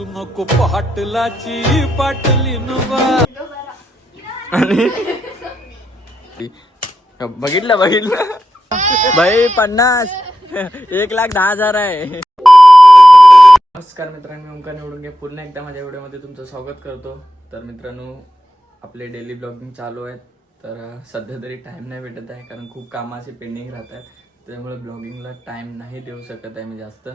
रुसू नको पाटलाची पाटली नुबा. आणि बघितलं भाई 50 1,10,000 आहे. नमस्कार मित्रांनो, मी ओंकार निवडून घे पुन्हा एकदा माझ्या व्हिडिओमध्ये तुमचं स्वागत करतो. तर मित्रांनो, आपले डेली ब्लॉगिंग चालू आहेत. तर सध्या तरी टाइम नाही भेटत आहे, कारण खूप कामाचे पेंडिंग राहत आहेत. त्यामुळे ब्लॉगिंगला टाइम नाही देऊ शकत आहे मी जास्त.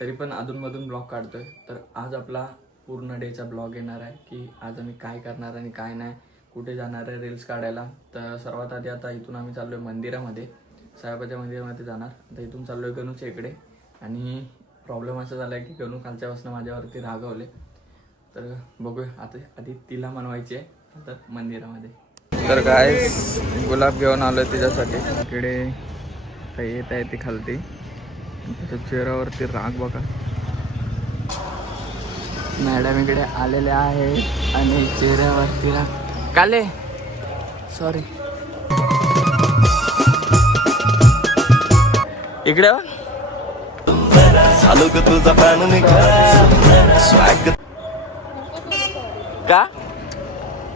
तरी पण अधूनमधून ब्लॉग काढतोय. तर आज आपला पूर्ण डेचा ब्लॉग येणार आहे की आज आम्ही काय करणार आणि काय नाही, कुठे जाणार आहे रील्स काढायला. तर सर्वात आधी आता इथून आम्ही चाललोय मंदिरामध्ये, साईबाबाच्या मंदिरामध्ये जाणार. आता इथून चाललोय गणूच्या इकडे. आणि प्रॉब्लेम असा झाला आहे की गणू कालच्यापासून माझ्यावरती रागावले. तर बघूया आता, आधी तिला मनवायची आहे आता मंदिरामध्ये. तर काय गुलाब घेऊन आलोय तिच्यासाठी. इकडे काही येत आहे ती खालती, त्याच्या चेहऱ्यावरती राग बघा. मॅडम इकडे आलेले आहे आणि चेहऱ्यावरती राग. काले सॉरी इकडे का,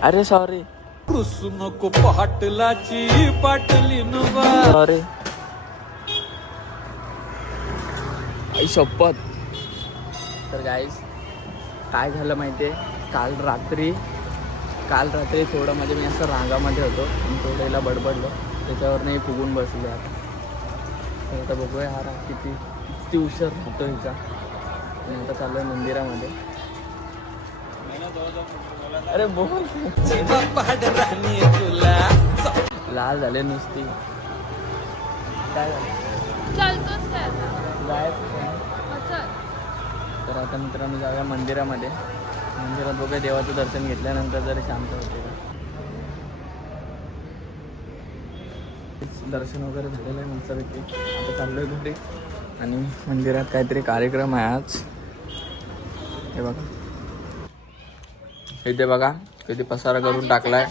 अरे सॉरी. रुसू नको पाटलाची पाटली नुबा. सॉरी आई शपथ. तर गाईस काय झालं माहिती आहे, काल रात्री थोडं म्हणजे मी असं रागामध्ये होतो आणि थोड्याला बडबडलो, त्याच्यावर नाही फुगून बसले. आता बघूया हा राग किती उशीर राहतो हिचा. आणि आता चालू आहे मंदिरामध्ये. अरे बोल, लाल झाले नुसती. काय झालं तर आता मित्रांनो जाऊया मंदिरामध्ये. मंदिरात बघूया, देवाचं दर्शन घेतल्यानंतर जरी शांत होते. दर्शन वगैरे झालेलं आहे मस्तपैकी. आता चाललोय घरी आणि मंदिरात काहीतरी कार्यक्रम आहे आज. हे बघा, इथे बघा किती पसारा करून टाकलाय.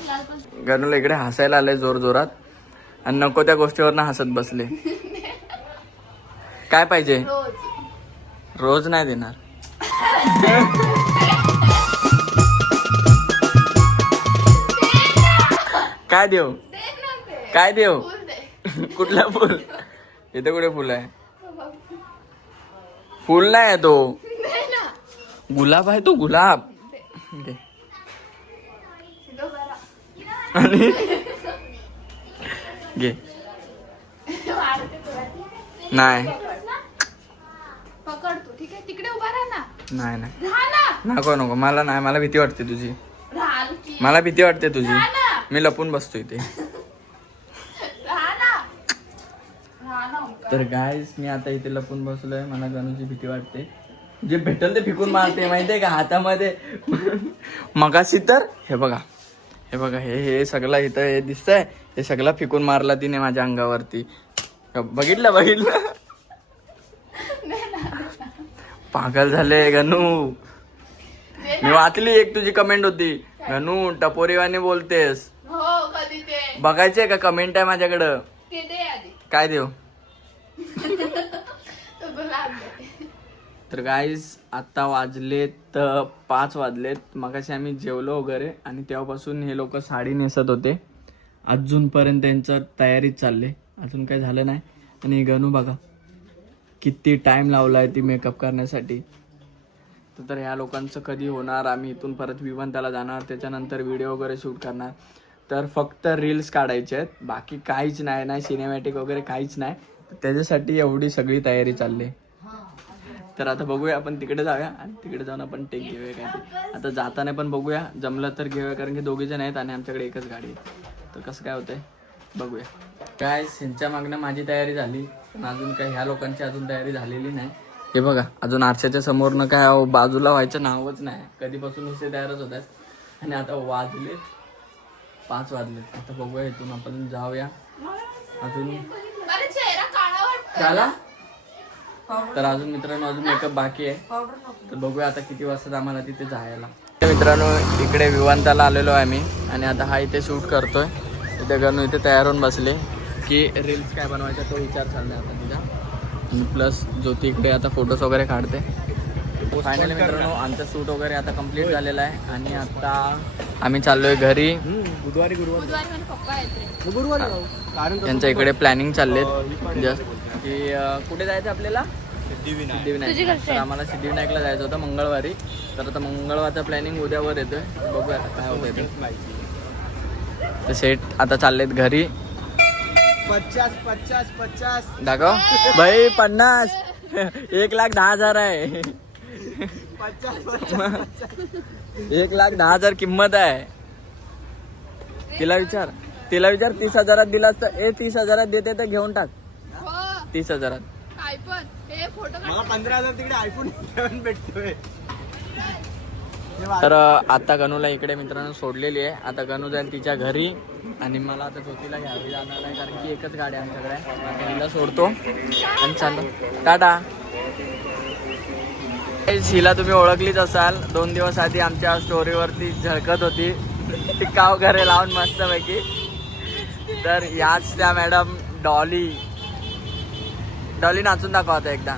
गणूला इकडे हसायला आलंय जोर जोरात आणि नको त्या गोष्टीवर ना हसत बसले. काय पाहिजे? रोज नाही देणार. काय देऊ? काय देऊ? कुठला फुल? इथे कुठे फुल आहे? फुल नाही आहे तो, गुलाब आहे तो, गुलाब. आणि घे. नाही पकडतो, ठीक आहे, तिकडे उभा राहा ना. नाही नको नको, मला नाही, मला भीती वाटते तुझी. मला भीती वाटते तुझी, मी लपून बसतो इथे. तर गाईस मी आता इथे लपून बसलोय, मला गणूची भीती वाटते. जे भेटल ते फिकून मारते माहितीये का हातामध्ये. मगाशी तर हे बघा हे सगळं इथं हे दिसतंय, हे सगळं फिकून मारला तिने माझ्या अंगावरती. बघितलं पागल झाले गणू. मी वाचली एक तुझी कमेंट होती, गणू टपोरीवाने बोलतेस. बघायचंय का? कमेंट आहे माझ्याकडं. काय देऊ? तर गाईज आता वाजलेत 5 वाजलेत. मगाशी आम्ही जेवलो वगैरे आणि तेव्हापासून हे लोक साडी नेसत होते. अजूनपर्यंत त्यांचं तयारीच चालले, अजून काही झालं नाही. आणि गणू बघा किती टाइम लावलाय ती मेकअप करण्यासाठी. तर ह्या लोकांचं कधी होणार? आम्ही इथून परत विमानतळाला जाणार, त्याच्यानंतर व्हिडिओ वगैरे शूट करणार. तर फक्त रील्स काढायचे आहेत, बाकी काहीच नाही सिनेमॅटिक वगैरे काहीच नाही. त्याच्यासाठी एवढी सगळी तयारी चालली. तर आता बघूया, आपण तिकडे जाऊया आणि तिकडे जाऊन आपण टेक घेऊया. काय आता जाताना पण बघूया, जमलं तर घेऊया, कारण की 2 जण आहेत आणि आमच्याकडे एकच गाडी आहे. तर कसं काय होतंय बघूया. काय ह्यांच्या मागणं माझी तयारी झाली, पण अजून काय ह्या लोकांची अजून तयारी झालेली नाही. हे बघा, अजून आरशाच्या समोरनं काय बाजूला व्हायचं नावच नाही. कधीपासून नुसते तयारच होत आहेत आणि आता 5 वाजलेत. आता बघूया, इथून आपण जाऊया. अजून झाला तर अजून मित्रांनो अजून मेकअप बाकी आहे. तर बघूया आता किती वाजता आम्हाला तिथे जायला. मित्रांनो इकडे विमानतळाला आलेलो आहे आम्ही आणि आता हा इथे शूट करतोय. इथे गणू इथे तयार होऊन बसले की रील्स काय बनवायचा तो विचार चाललाय आता तिचा. आणि प्लस ज्योती इकडे आता फोटोज वगैरे काढते. फायनली मित्रांनो आमचं शूट वगैरे आता कम्प्लीट झालेलं आहे आणि आता आम्ही चाललोय घरी. बुधवारी माझे पप्पा आहेत रे. त्यांच्या इकडे प्लॅनिंग चाललेत जस्ट की कुठे जायचं आपल्याला सिद्धिविनायक. तर आम्हाला सिद्धिविनायकला जायचं होतं मंगळवारी. तर आता मंगळवारचा प्लॅनिंग उद्यावर येतोय. बघूया आता काय होतंय ते. तर सेट आता चाललेत घरी. 50 दाखव भाई 50 1,10,000 आहे. 1,10,000 किंमत आहे. तिला विचार 30,000 दिलास तर 30,000 देते तर घेऊन टाक. हो 30,000 काय पण हे फोटो मला 15,000 तिकडे आयफोन 11 भेटतोय. तर आता गणूला इकडे मित्रांनो सोडलेली आहे. आता गणू जाईल तिच्या घरी आणि मला आता ज्योतीला घ्यावी जाणार आहे कारण की एकच गाडी आमच्याकडे आहे. आता हिला सोडतो आणि चाललो टाटा. हिला तुम्ही ओळखलीच असाल. 2 दिवस आधी आमच्या स्टोरीवरती झळकत होती टिक्का वगैरे लावून मस्तपैकी. तर याच त्या मॅडम डॉली नाचून दाखव आता एकदा.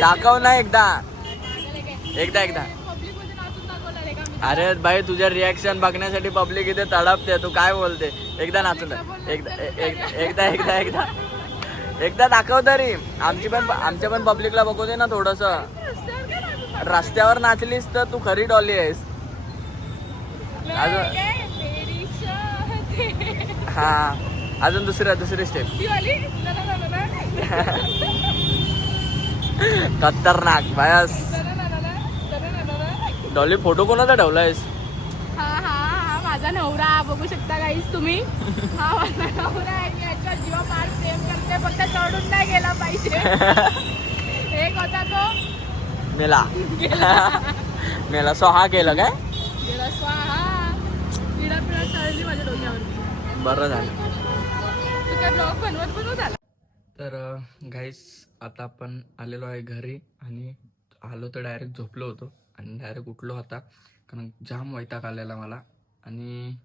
दाखव ना एकदा. अरे भाई तुझ्या रिॲक्शन बघण्यासाठी पब्लिक इथे तडपते. तू काय बोलते. एकदा नाचून एकदा दाखव तरी. आमच्या पण पब्लिकला बघू दे ना थोडस. रस्त्यावर नाचलीस तर तू खरी डॉली आहेस. हा अजून दुसरी स्टेप खतरनाक बस. डॉली फोटो कोणाचा ठेवलायस. हा माझा नवरा बघू शकता गाईस तुम्ही. हा माझा नवरा आहे. मी याच्या जीवा फार प्रेम करते. फक्त चढून नाही गेला पाहिजे. एक होता तो मेला सो हा केलं काय गेला स्वाहा. पिढा चढली माझ्या डोक्यावर. बरं झालं. तू काय ब्लॉग बनवत झाला. तर गाईस आता आपण आलेलो आहे घरी आणि आलो तर डायरेक्ट झोपलो होतो आणि डायरेक्ट उठलो होता कारण जाम वैताग आलेला मला आणि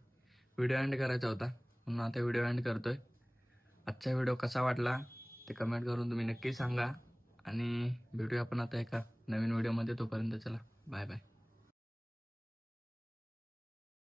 व्हिडिओ एंड करायचा होता म्हणून आता व्हिडिओ एंड करतोय. आजचा व्हिडिओ कसा वाटला ते कमेंट करून तुम्ही नक्की सांगा आणि भेटूया आपण आता एका नवीन व्हिडिओमध्ये. तोपर्यंत चला बाय बाय.